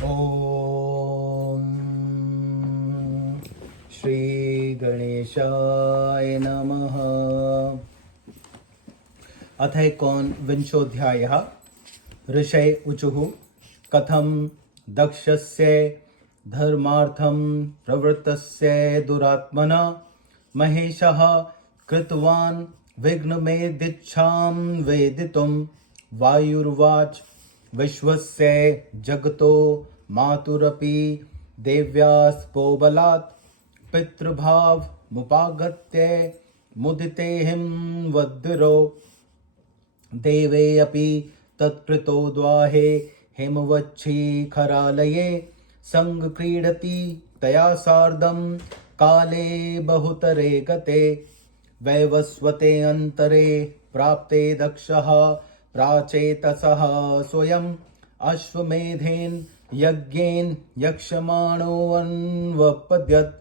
ॐ श्रीगणेशाय नमः। अथ एकोनविंशोऽध्यायः। ऋषय उचुः कथं दक्षस्य धर्मार्थं प्रवृत्तस्य दुरात्मना महेशः कृतवान् विघ्नमेदिच्छां वेदितुं। वायुर्वाच विश्वस्य जगतो मातुरपि देव्यास्पोबलात् पितृभावमुपागत्य मुदितेहिं वद्विरो। देवे अपि तत्कृतो द्वाहे हिमवच्छिखरालये सङ्क्रीडति तया सार्धं काले बहुतरे गते। वैवस्वते अन्तरे प्राप्ते दक्षः प्राचेतसः स्वयं अश्वमेधेन यज्ञेन यक्षमाणोऽन्वपद्यत्।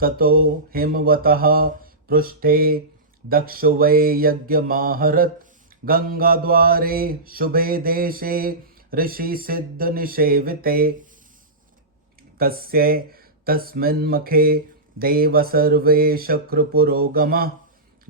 ततो हिमवतः पृष्ठे दक्षो वै यज्ञमाहरत्। गंगाद्वारे शुभे देशे ऋषिसिद्धनिषेविते। तस्य तस्मिन्मुखे देव सर्वे शक्रपुरोगमः।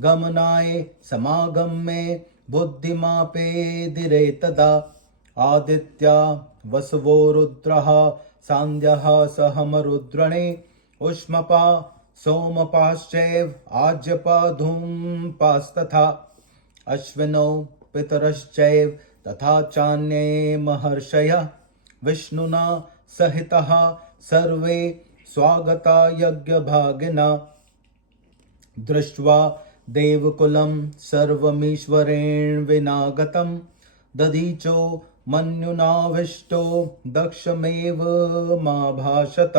गमनाय समागम्ये बुद्धिमापेदिरे तदा। आदित्या वसवो रुद्रः सान्ध्यः सहमरुद्रणे। उष्मपा सोमपाश्चैव आज्यपा धूमपास्तथा। अश्विनौ पितरश्चैव तथा चान्ये महर्षयः। विष्णुना सहितः सर्वे स्वागता यज्ञभागिना। दृष्ट्वा देवकुलं सर्वमीश्वरेण विनागतं। दधीचो मन्युनाविष्टो दक्षमेव माभाषत।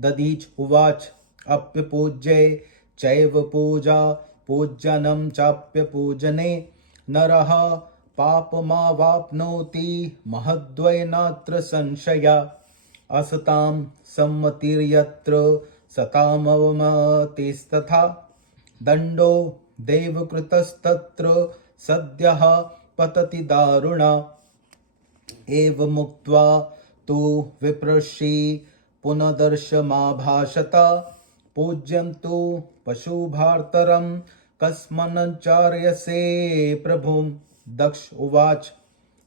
दधीच उवाच अप्यपूज्ये चैव पूजा पूज्यनं चाप्यपूजने। नरः पापमावाप्नोति महद्वै नात्र संशयः। असतां सम्मतिर्यत्र सतामवमतिस्तथा। दण्डो देवकृतस्तत्र सद्यः पतति दारुणा। एवमुक्त्वा तु विप्रर्षि पुनदर्शमाभाषत। पूज्यं तु पशुभार्तरं कस्मन्नचार्यसे प्रभुं। दक्ष उवाच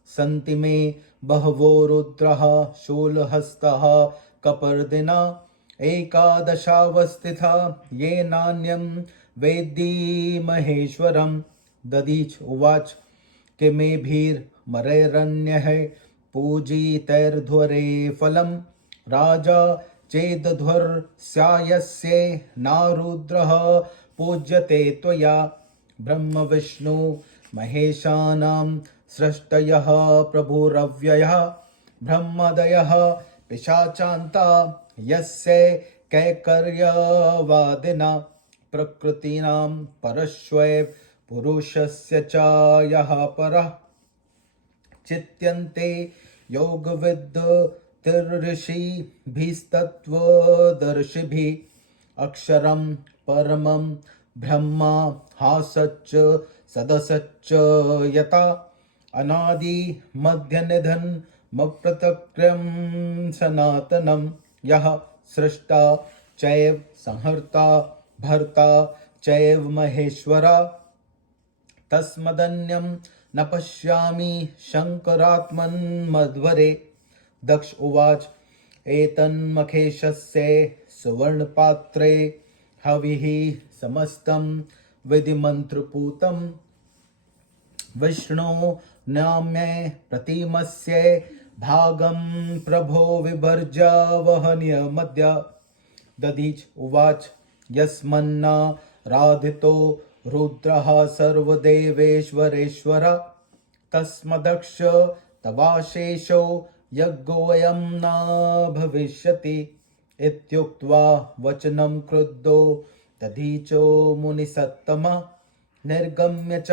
सन्ति मे बहवो रुद्रः शूलहस्तः कपर्दिना। एकादशावस्थिता ये नान्यं वेद्ति महेश्वरम्। दधीच उवाच किमेभिर्मरैरन्यः पूजितैर्ध्वरे फलम्। राजा चेदध्वर्स्यायस्य नारुद्रः पूज्यते त्वया। ब्रह्म विष्णु महेशानां सृष्टयः प्रभुरव्ययः। ब्रह्मादयः पिशाचान्ता यस्य कैकर्यवादिना। प्रकृतीनां परश्वैव पुरुषस्य च यः परः। चित्यन्ते योगविद्भिस्तत्त्वदर्शिभिः। अक्षरं परमं ब्रह्म हासच्च सदसच्च यथा। अनादि मध्यनिधनमप्रतक्रं सनातनं। यः सृष्टा चैव संहर्ता भर्ता चैव महेश्वरा। तस्मदन्यं न पश्यामि शङ्करात्मन्मध्वरे। दक्ष उवाच एतन्मखेशस्य सुवर्णपात्रे हविः समस्तं विधिमन्त्रपूतं। विष्णो नाम्ये प्रतिमस्य भागं प्रभो विभर्ज्य वहनीयमद्य। दधीच उवाच यस्मन्ना राधितो रुद्रः सर्वदेवेश्वरेश्वर। तस्मदक्ष तवाशेषो यज्ञोऽयं न भविष्यति। इत्युक्त्वा वचनं क्रुद्धो दधीचो मुनिसत्तमः। निर्गम्य च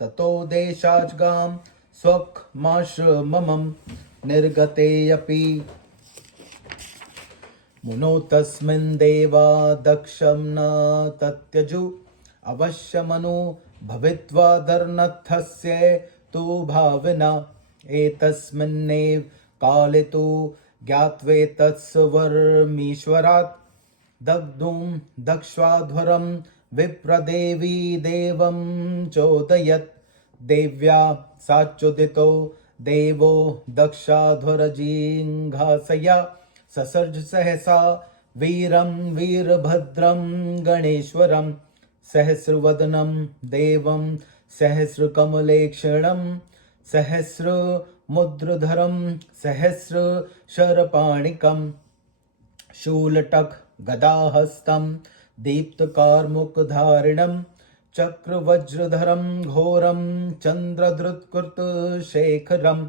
ततो देशाज्गां स्वकमाश्रमं। निर्गतेऽपि मुनो तस्मिन् देवा दक्षं न तत्यजु। अवश्यमनु भवित्वा धर्नथस्य तु भाविना। एतस्मिन्नेव काले तु ज्ञात्वेतत्सवर्मीश्वरात् दग्धुं दक्ष्वाध्वरं विप्रदेवी देवं चोदयत् देव्या साच्युदितो देवो दक्षाध्वरजिघासया ससर्ज सहसा वीरं वीरभद्रं गणेश्वरं सहस्रवदनं देवं सहस्रकमलेक्षणं सहस्रमुद्रधरं सहस्रशरपाणिकं शूलटक गदाहस्तं दीप्तकारमुकधारिणं चक्रवज्रधरं घोरं चन्द्रधृत्कृतशेखरं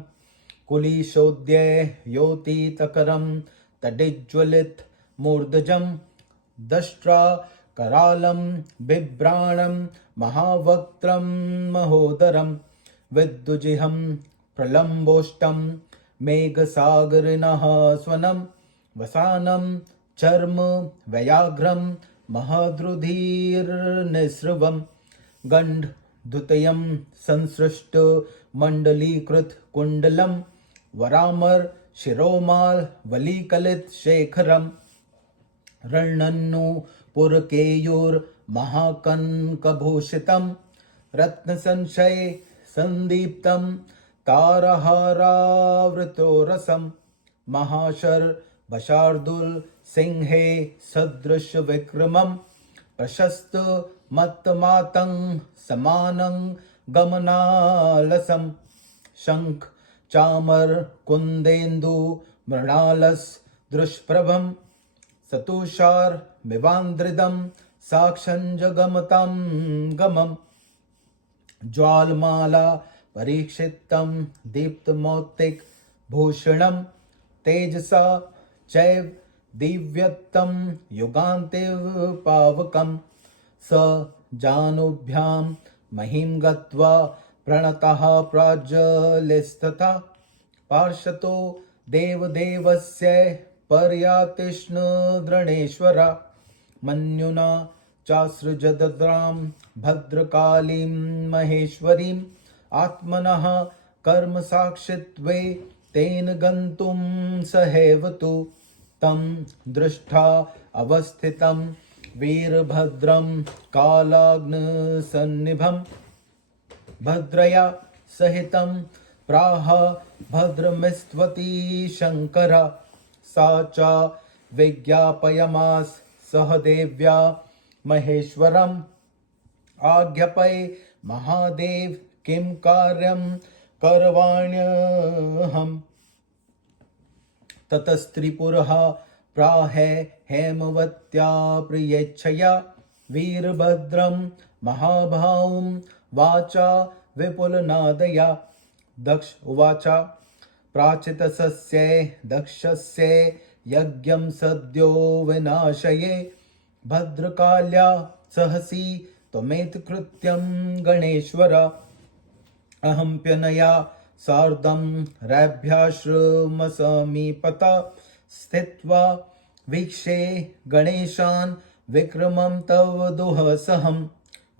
कुलिशोद्ययोतितकरं तडिज्वलित मूर्धजं दष्ट्रा करालं बिभ्राणं महावक्त्रं महोदरं विद्युजिहं प्रलम्बोष्टं मेघसागरिणः स्वनं वसानं चर्म व्याघ्रं महद्रुधिर्निसृवं गण्डधुतयं संसृष्ट मण्डलीकृत कुण्डलं वरामर शिरोमाल वलीकलित शेखरं रणन्नुपुरकेयूर्महाकनकभूषितं रत्नसंशय संदीप्तं तारहारावृतोरसं महाशर्वशार्दूल सिंहे सदृश विक्रमं प्रशस्त मत्तमातं समानं गमनालसं शंख चामर कुंदेन्दु मृणालस दृष्प्रभं सतुषार मिवान्द्रिदं साक्षञ्जगमतं गमं ज्वालमाला परीक्षितं दीप्तमौक्तिक भूषणं तेजसा चैव दिव्यत्तं युगान्तिपावकं स जानुभ्यां महिं गत्वा प्रणतः प्राज्वलिस्तथा पार्श्वतो देवदेवस्य पर्यातिष्णुद्रणेश्वरा मन्युना चासृजद्रां भद्रकालीं महेश्वरीम् आत्मनः कर्मसाक्षित्वे तेन गन्तुं सहैवतु तं दृष्ट्वा अवस्थितं वीरभद्रं कालाग्निसन्निभं भद्रया सहितं प्राह भद्रमिस्त्वती शङ्करा सा च विज्ञापयमास सह देव्या महेश्वरम् आज्ञापय महादेव किं कार्यं करवाण्यहम् ततस्त्रिपुरः प्राह हेमवत्या प्रियेच्छया वीरभद्रं महाभावं वाचा विपुलनादया दक्ष उवाच प्राचितस्य दक्षस्य यज्ञं सद्यो विनाशये भद्रकाल्या सहसी त्वमेतत्कृत्यं गणेश्वर अहम्प्यनया सार्धं रैभ्याश्रमसमीपतः स्थित्वा वीक्षे गणेशान् विक्रमं तव दुःसहं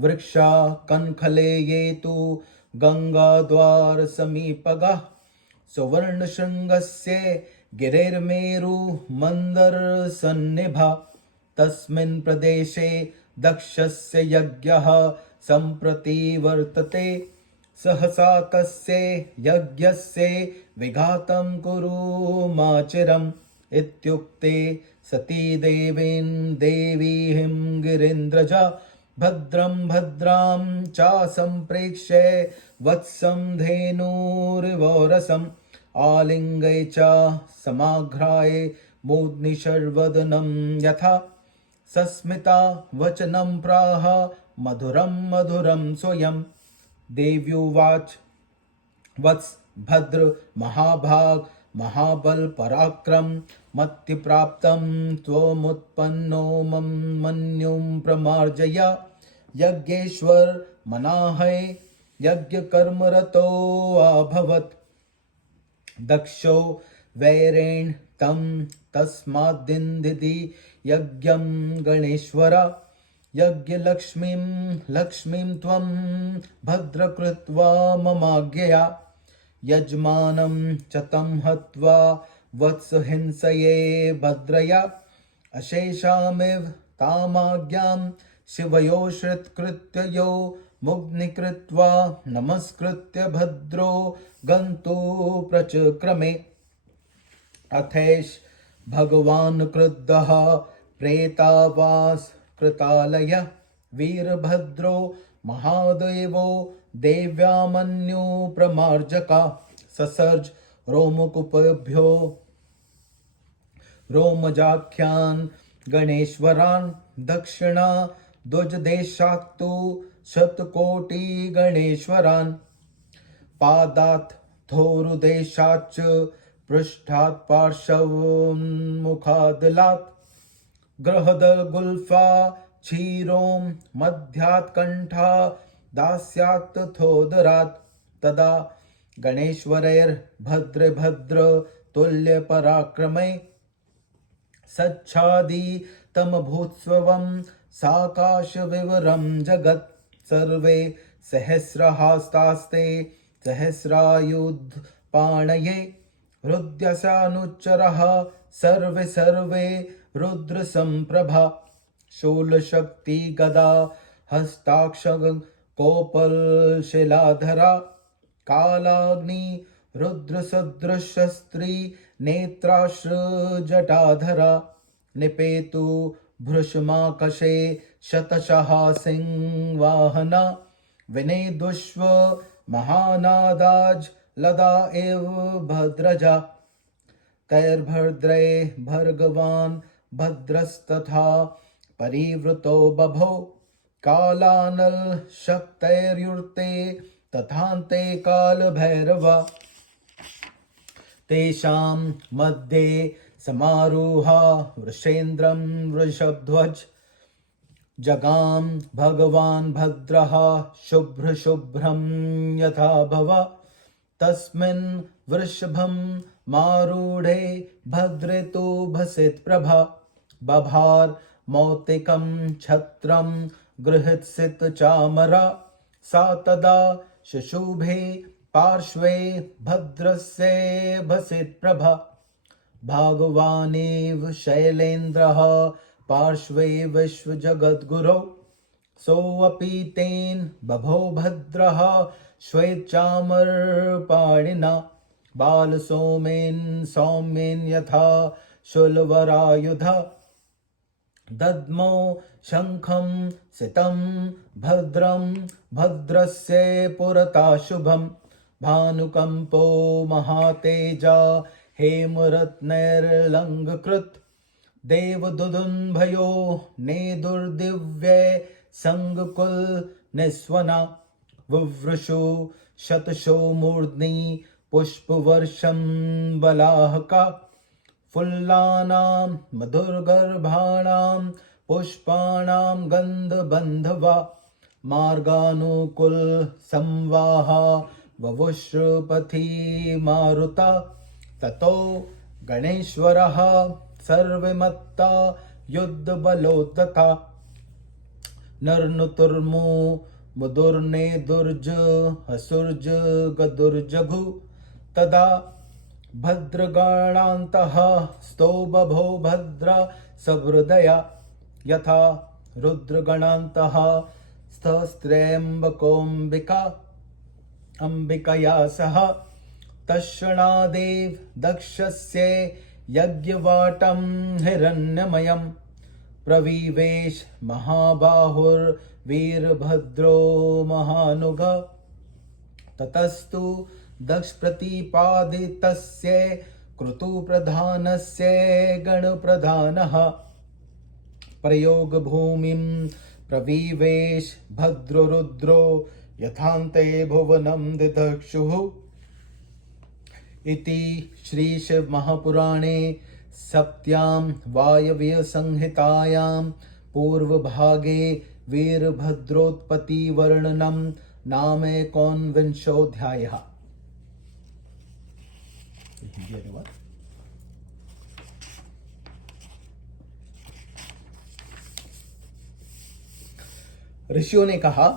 वृक्षा कनखले ये तु गङ्गाद्वारसमीपगः सुवर्णशृङ्गस्य गिरेर्मेरु मन्दरसन्निभा तस्मिन् प्रदेशे दक्षस्य यज्ञः सम्प्रति वर्तते सहसा तस्य यज्ञस्य विघातं कुरु माचिरम् इत्युक्ते सती देवीं गिरीन्द्रजा भद्रं भद्रां च सम्प्रेक्ष्य वत्सं धेनुरिवोरसम् आलिङ्गय च समाघ्राय मूर्ध्निशर्वदनं यथा सस्मिता वचनं प्राह मधुरं मधुरं स्वयं देव्युवाच वत्स भद्र महाभाग महाबल पराक्रम मत्ति प्राप्तं त्वमुत्पन्नो मन्युं प्रमार्जया यज्ञेश्वर मनाहय यज्ञकर्मरतो अभवत् दक्षो वैरेण तं तस्माद्दिन्दिति यज्ञं गणेश्वर लक्ष्मीं त्वं भद्रकृत्वा ममाज्ञया यजमानं च तं हत्वा वत्स हिंसये भद्रया अशेषामिव तामाज्ञां शिवयोश्रितकृत्य यो मुग्निकृत्वा नमस्कृत्य भद्रो गन्तु प्रचक्रमे अथैष भगवान् क्रुद्धः प्रेतावास कृतालय वीरभद्रो महादेवो देव्यामन्यु प्रमार्जका ससर्ज रोमकुपभ्यो रोमजाख्यान् गणेश्वरान् दक्षिणा द्विजदेशात्तु शतकोटि गणेश्वरान् पादात् थोरुदेशाच्च पृष्ठात् पार्श्वमुखादलात् गृहदगुल्फा क्षीरों मध्यात् कण्ठा दास्यात् थोदरात् तदा गणेश्वरैर्भद्रभद्र तुल्यपराक्रमे सच्छादितमभूत्स्वं साकाशविवरं जगत् सर्वे सहस्रहस्तास्ते सहस्रायुधपाणये रुद्रसानुच्चरः सर्वे सर्वे रुद्रसम्प्रभा शूलशक्ति गदा हस्ताक्ष कोपलशिलाधरा कालाग्नि रुद्रसदृशस्त्री नेत्राश्रुजटाधरा निपेतु भृशमाकशे शतशः सिंहवाहना विनेदुष्व महानादाज लदा एव भद्रजा तैर्भद्रे भर्गवान् भद्रस्तथा परिवृतो बभो कालानल शक्तैर्युक्ते तथान्ते कालभैरवा तेषां मध्ये समारूहा वृषेन्द्रं वृषभध्वज जगाम भगवान् भद्रः शुभ्रशुभ्रं यथा भव तस्मिन् वृषभं मारूढे भद्रे तु भसित प्रभा बभार मौक्तिकं छत्रं गृहीत्सित चामरा सा तदा शुशुभे पार्श्वे भद्रस्य भसित प्रभा भगवानेव शैलेन्द्रः पार्श्वे विश्वजगद्गुरौ सोऽपि तेन बभो भद्रः श्वेच्चामरपाणिना बालसौमेन सौम्येन यथा शूलवरायुधा दद्मौ शङ्खं सितं भद्रं भद्रस्य पुरता शुभं भानुकम्पो महातेजा हेमरत्नैर्लङ्कृत देवदुदुन्भयो नेदुर्दिव्ये सङ्गकुल निस्वना वुवृषु शतशो मूर्ध्नि पुष्पवर्षं बलाहका फुल्लानां मधुरगर्भाणां पुष्पाणां गन्धबन्धवा मार्गानुकूल संवाहा ववुश्रुपथि मारुता ततो गणेश्वरः सर्वमत्ता युद्धबलोद्धता नरनुतुर्मु मुदुर्ने दुर्ज हसुर्ज गदुर्जघु तदा भद्रगणान्तः स्तो बभो भद्र सहृदया यथा रुद्रगणान्तः स्त्र्यम्बकोऽम्बिका अम्बिकया सह तत्क्षणादेव दक्षस्य यज्ञवाटं हिरण्यमयं प्रविवेश महाबाहुर्वीरभद्रो महानुग ततस्तु दक्ष प्रतिपादितस्य क्रतुप्रधानस्य गणप्रधानः प्रयोगभूमिं प्रविवेश भद्ररुद्रो यथान्ते भुवनं दिदक्षुः इति श्री शिव महापुराणे सप्त्यां वायव्य संहितायां पूर्वभागे वीरभद्रोत्पत्ति वर्णनं नाम एकोनविंशोऽध्यायः। ऋषियों ने कहा,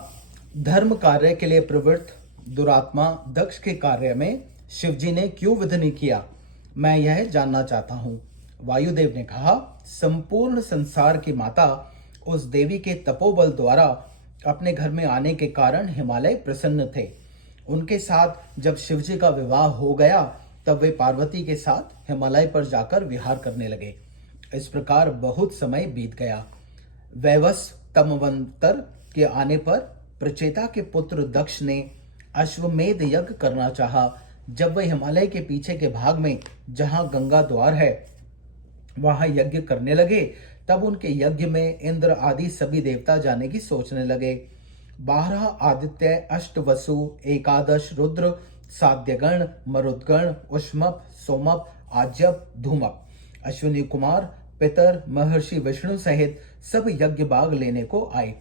धर्म कार्य के लिए प्रवृत्त दुरात्मा दक्ष के कार्य में शिवजी ने क्यों विघ्न किया। मैं यह जानना चाहता हूँ। वायुदेव ने कहा, संपूर्ण संसार की माता उस देवी के तपोबल द्वारा अपने घर में आने के कारण हिमालय प्रसन्न थे। उनके साथ जब शिवजी का विवाह हो गया तब वे पार्वती के साथ हिमालय पर जाकर विहार करने लगे। इस प्रकार बहुत समय बीत गया। वैवस तमवंतर के आने पर प्रचेता के पुत्र दक्ष ने अश्वमेध यज्ञ करना चाहा। जब वे हिमालय के पीछे के भाग में जहां गंगा द्वार है वहां यज्ञ करने लगे, तब उनके यज्ञ में इंद्र आदि सभी देवता जाने की सोचने लगे। 12 आदित्य, अष्टवसु, एकादश रुद्र, साध्यगण, मरुद्गण, उष्मप, सोमप, आज्यप, धूमप, अश्विनी कुमार, पितर, महर्षि विष्णु सहित सब यज्ञ भाग लेने को आए।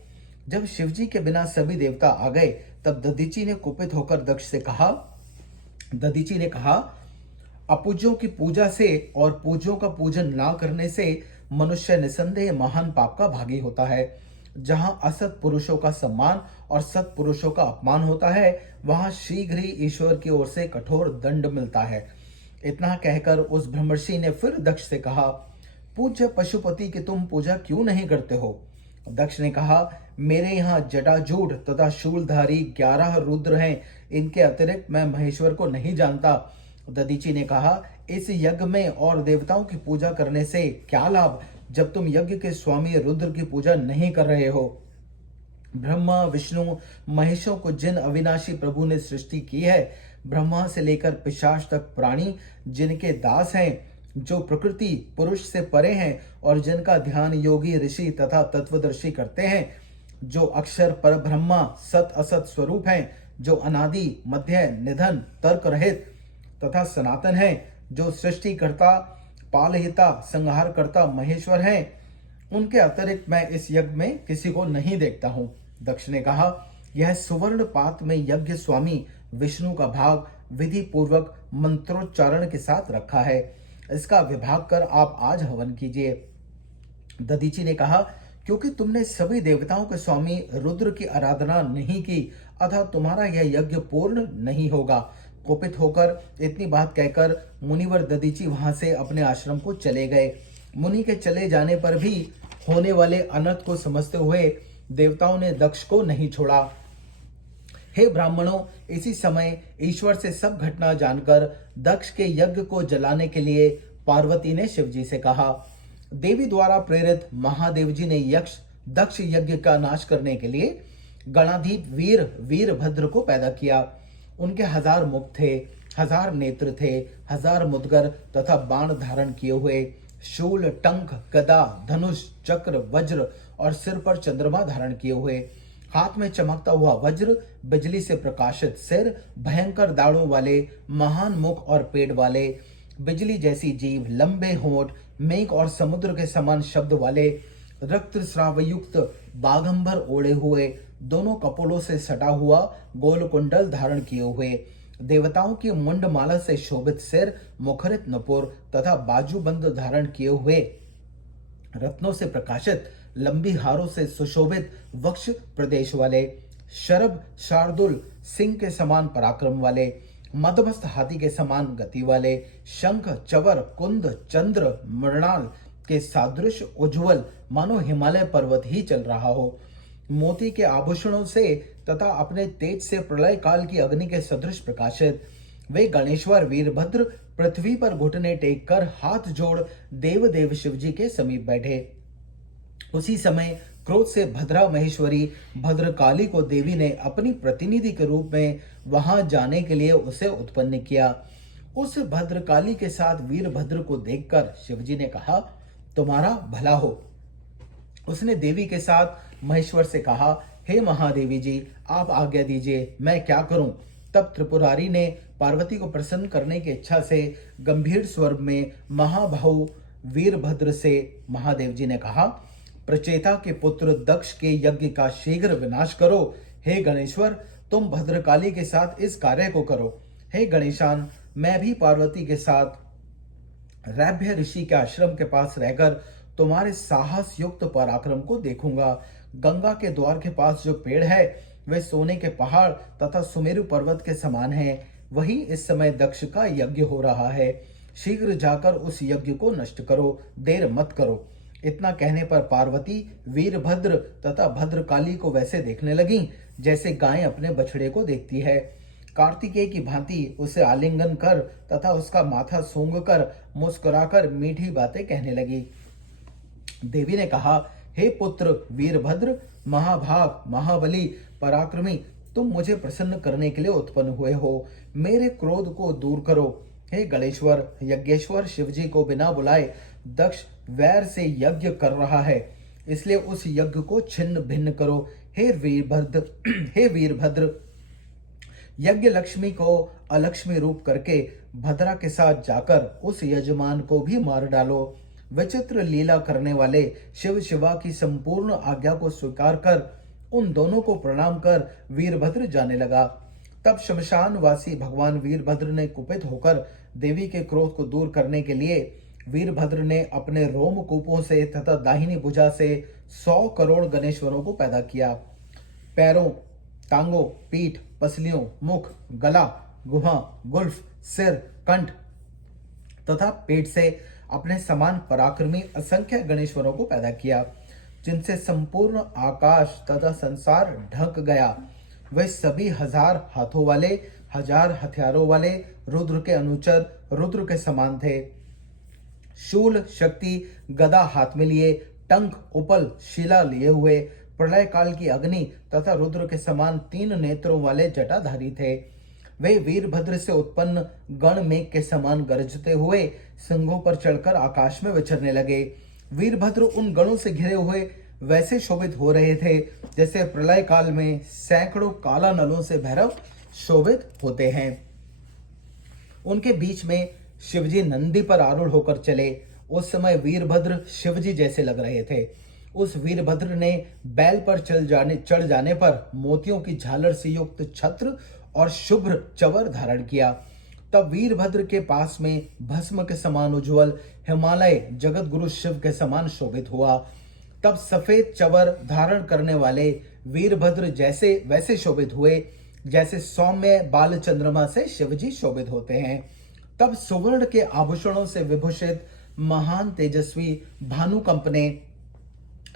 जब शिवजी के बिना सभी देवता आ गए तब दधीचि ने कुपित होकर दक्ष से कहा, दधीचि ने कहा, अपूज्यों की पूजा से और पूज्यों का पूजन ना करने से मनुष्य निसंदेह महान पाप का भागी होता है। जहां असत पुरुषों का सम्मान और सत पुरुषों का अपमान होता है वहां शीघ्र ही ईश्वर की ओर से कठोर दंड मिलता है। इतना कहकर उस ब्रह्मर्षि ने फिर दक्ष से कहा, पूज्य पशुपति की तुम पूजा क्यों नहीं करते हो? दक्ष ने कहा, मेरे यहाँ जटाजूट तथा शूलधारी 11 रुद्र हैं, इनके अतिरिक्त मैं महेश्वर को नहीं जानता। दधीचि ने कहा, इस यज्ञ में और देवताओं की पूजा करने से क्या लाभ जब तुम यज्ञ के स्वामी रुद्र की पूजा नहीं कर रहे हो? ब्रह्मा विष्णु महेशों को जिन अविनाशी प्रभु ने सृष्टि की है, ब्रह्मा से लेकर पिशाच तक प्राणी जिनके दास हैं, जो प्रकृति पुरुष से परे हैं और जिनका ध्यान योगी ऋषि तथा तत्वदर्शी करते हैं, जो अक्षर पर ब्रह्मा सत असत स्वरूप हैं, जो अनादि मध्य निधन तर्क रहित तथा सनातन है, जो सृष्टिकर्ता पालहिता संहारकर्ता महेश्वर हैं, उनके अतिरिक्त मैं इस यज्ञ में किसी को नहीं देखता हूं। दक्ष ने कहा, यह सुवर्ण पात्र में यज्ञ स्वामी विष्णु का भाग विधि पूर्वक मंत्रोच्चारण के साथ रखा है, इसका विभाग कर आप आज हवन कीजिए। दधीचि ने कहा, क्योंकि तुमने सभी देवताओं के स्वामी रुद्र की आराधना नहीं की अतः तुम्हारा यह यज्ञ पूर्ण नहीं होगा। कुपित होकर इतनी बात कहकर मुनिवर दधीचि वहां से अपने आश्रम को चले गए। मुनि के चले जाने पर भी होने वाले अनर्थ को समझते हुए देवताओं ने दक्ष को नहीं छोड़ा। हे ब्राह्मणों, इसी समय ईश्वर से सब घटना जानकर दक्ष के यज्ञ को जलाने के लिए पार्वती ने शिवजी से कहा। देवी द्वारा प्रेरित महादेव जी ने यक्ष दक्ष यज्ञ का नाश करने के लिए गणाधीप वीरभद्र को पैदा किया। उनके 1000 मुख थे, 1000 नेत्र थे, 1000 मुद्गर तथा बाण धारण किए हुए, शूल, टंक, गदा, धनुष, चक्र, वज्र और सिर पर चंद्रमा धारण किए हुए, हाथ में चमकता हुआ वज्र, बिजली से प्रकाशित सिर, भयंकर दाढ़ों वाले, महान मुख और पेट वाले, बिजली जैसी जीभ, लंबे होंठ, मेघ और समुद्र के समान शब्द वाले, रक्त स्रावयुक्त बाघंबर ओढ़े हुए, दोनों कपोलों से सटा हुआ, गोल कुंडल धारण किए हुए, देवताओं की मुंडमाला से शोभित सिर, मुखरित नपुर तथा बाजूबंद धारण किए हुए, रत्नों से प्रकाशित लंबी हारों से सुशोभित वक्ष प्रदेश वाले, शरभ शार्दुल सिंह के समान पराक्रम वाले, मदमस्त हाथी के समान गति वाले, शंख, चवर, कुंद, चंद्र, मृणाल के सादृश उज्ज्वल मानो हिमालय पर्वत ही चल रहा हो, मोती के आभूषणों से तथा अपने तेज से प्रलय काल की अग्नि के सदृश प्रकाशित, वे गणेश्वर वीरभद्र पृथ्वी पर घुटने टेक कर हाथ जोड़ देव शिवजी के समीप बैठे। उसी समय क्रोध से भद्रा महेश्वरी भद्रकाली को देवी ने अपनी प्रतिनिधि के रूप में वहां जाने के लिए उसे उत्पन्न किया। उस भद्रकाली के साथ वीरभद्र को देखकर शिवजी ने कहा, तुम्हारा भला हो। उसने देवी के साथ महेश्वर से कहा, हे महादेवी जी, आप आज्ञा दीजिए, मैं क्या करूं? तब त्रिपुरारी ने पार्वती को प्रसन्न करने की इच्छा से गंभीर स्वर में महाबाहु वीरभद्र से महादेव जी ने कहा, प्रचेता के पुत्र दक्ष के यज्ञ का शीघ्र विनाश करो। हे गणेश्वर, तुम भद्रकाली के साथ इस कार्य को करो। हे गणेशान, मैं भी पार्वती के साथ रैभ्य ऋषि के आश्रम के पास रहकर तुम्हारे साहस युक्त पराक्रम को देखूंगा। गंगा के द्वार के पास जो पेड़ है वे सोने के पहाड़ तथा सुमेरु पर्वत के समान हैं। वही इस समय दक्ष का यज्ञ हो रहा है। शीघ्र जाकर उस यज्ञ को नष्ट करो, देर मत करो। इतना कहने पर पार्वती वीरभद्र तथा भद्रकाली को वैसे देखने लगीं जैसे गाय अपने बछड़े को देखती है। कार्तिकेय की भांति उसे आलिंगन कर तथा उसका माथा सूंघ कर मुस्कुराकर मीठी बातें कहने लगी। देवी ने कहा, हे पुत्र वीरभद्र, महाभाग, महाबली, पराक्रमी, तुम मुझे प्रसन्न करने के लिए उत्पन्न हुए हो। मेरे क्रोध को दूर करो। हे गणेश्वर, यज्ञेश्वर शिवजी को बिना बुलाए दक्ष वैर से यज्ञ कर रहा है, इसलिए उस यज्ञ को छिन्न भिन्न करो। हे वीरभद्र हे वीरभद्र, यज्ञ लक्ष्मी को अलक्ष्मी रूप करके भद्रा के साथ जाकर उस यजमान को भी मार डालो। विचित्र लीला करने वाले शिव शिवा की संपूर्ण आज्ञा को स्वीकार कर उन दोनों को प्रणाम कर वीरभद्र जाने लगा। तब शमशानवासी भगवान वीरभद्र ने कुपित होकर देवी के क्रोध को दूर करने के लिए वीरभद्र ने अपने रोमकूपों से तथा दाहिनी भुजा से 100 करोड़ गणेश्वरों को पैदा किया। पैरों, टांगों, पीठ, पसलियों, मुख, गला, गुहा, गुल्फ, सिर, कंठ तथा पेट से अपने समान पराक्रमी असंख्य गणेश्वरों को पैदा किया, जिनसे संपूर्ण आकाश तथा संसार ढक गया। वे सभी 1000 हाथों वाले, 1000 हथियारों वाले, रुद्र के अनुचर, रुद्र के समान थे। शूल, शक्ति, गदा हाथ में लिए, टंक, उपल, शिला लिए हुए, प्रलय काल की अग्नि तथा रुद्र के समान 3 नेत्रों वाले जटाधारी थे। वे वीरभद्र से उत्पन्न गण मेघ के समान गरजते हुए सिंहों पर चढ़कर आकाश में विचरने लगे। वीरभद्र उन गणों से घिरे हुए वैसे शोभित हो रहे थे जैसे प्रलय काल में सैकड़ों काला नलों से भैरव शोभित होते हैं। उनके बीच में शिवजी नंदी पर आरूढ़ होकर चले। उस समय वीरभद्र शिवजी जैसे लग रहे थे। उस वीरभद्र ने बैल पर चढ़ जाने पर मोतियों की झालर से युक्त छत्र और शुभ्र चवर धारण किया। तब वीरभद्र के पास में भस्म के समान उज्ज्वल हिमालय जगत गुरु शिव के समान शोभित हुआ। तब सफेद चवर धारण करने वाले वीरभद्र जैसे वैसे शोभित हुए जैसे सौम्य बाल चंद्रमा से शिवजी शोभित होते हैं। तब सुवर्ण के आभूषणों से विभूषित महान तेजस्वी भानुकंप ने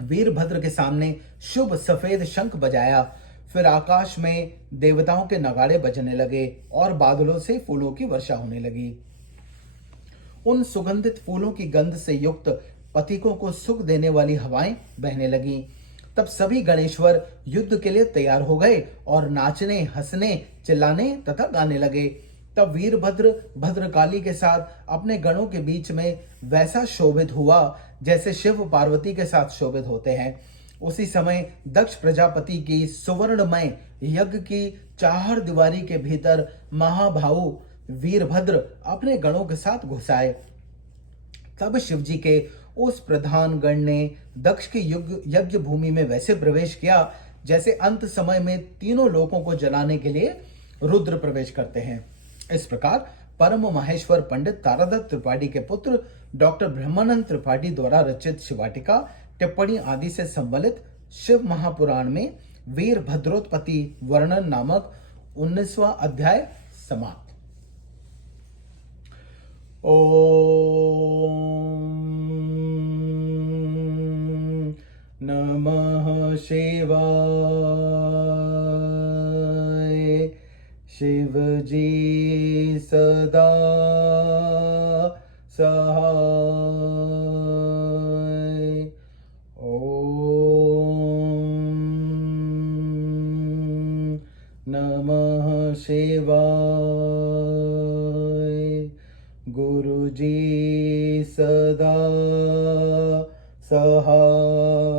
वीरभद्र के सामने शुभ सफेद शंख बजाया। फिर आकाश में देवताओं के नगाड़े बजने लगे और बादलों से फूलों की वर्षा होने लगी। उन सुगंधित फूलों की गंध से युक्त पथिकों को सुख देने वाली हवाएं बहने लगीं। तब सभी गणेश्वर युद्ध के लिए तैयार हो गए और नाचने, हंसने, चिल्लाने तथा गाने लगे। तब वीरभद्र भद्रकाली के साथ अपने गणों के बीच में वैसा शोभित हुआ जैसे शिव पार्वती के साथ शोभित होते हैं। उसी समय दक्ष प्रजापति की सुवर्णमय यज्ञ की 4 दीवारी के भीतर महाभाऊ वीरभद्र अपने गणों के साथ घुस आए। तब शिवजी के उस प्रधान गण ने दक्ष की यज्ञ भूमि में वैसे प्रवेश किया जैसे अंत समय में तीनों लोकों को जलाने के लिए रुद्र प्रवेश करते हैं। इस प्रकार परम महेश्वर पंडित तारादत्त त्रिपाठी के पुत्र डॉक्टर ब्रह्मानंद त्रिपाठी द्वारा रचित शिवाटिका टिप्पणी आदि से संबलित शिव महापुराण में वीरभद्रोत्पत्ति वर्णन नामक 19वां अध्याय समाप्त। ओम नमः शिवाय। शिवजी सदा सहाय। ओम नमः शिवाय। गुरुजी सदा सहाय।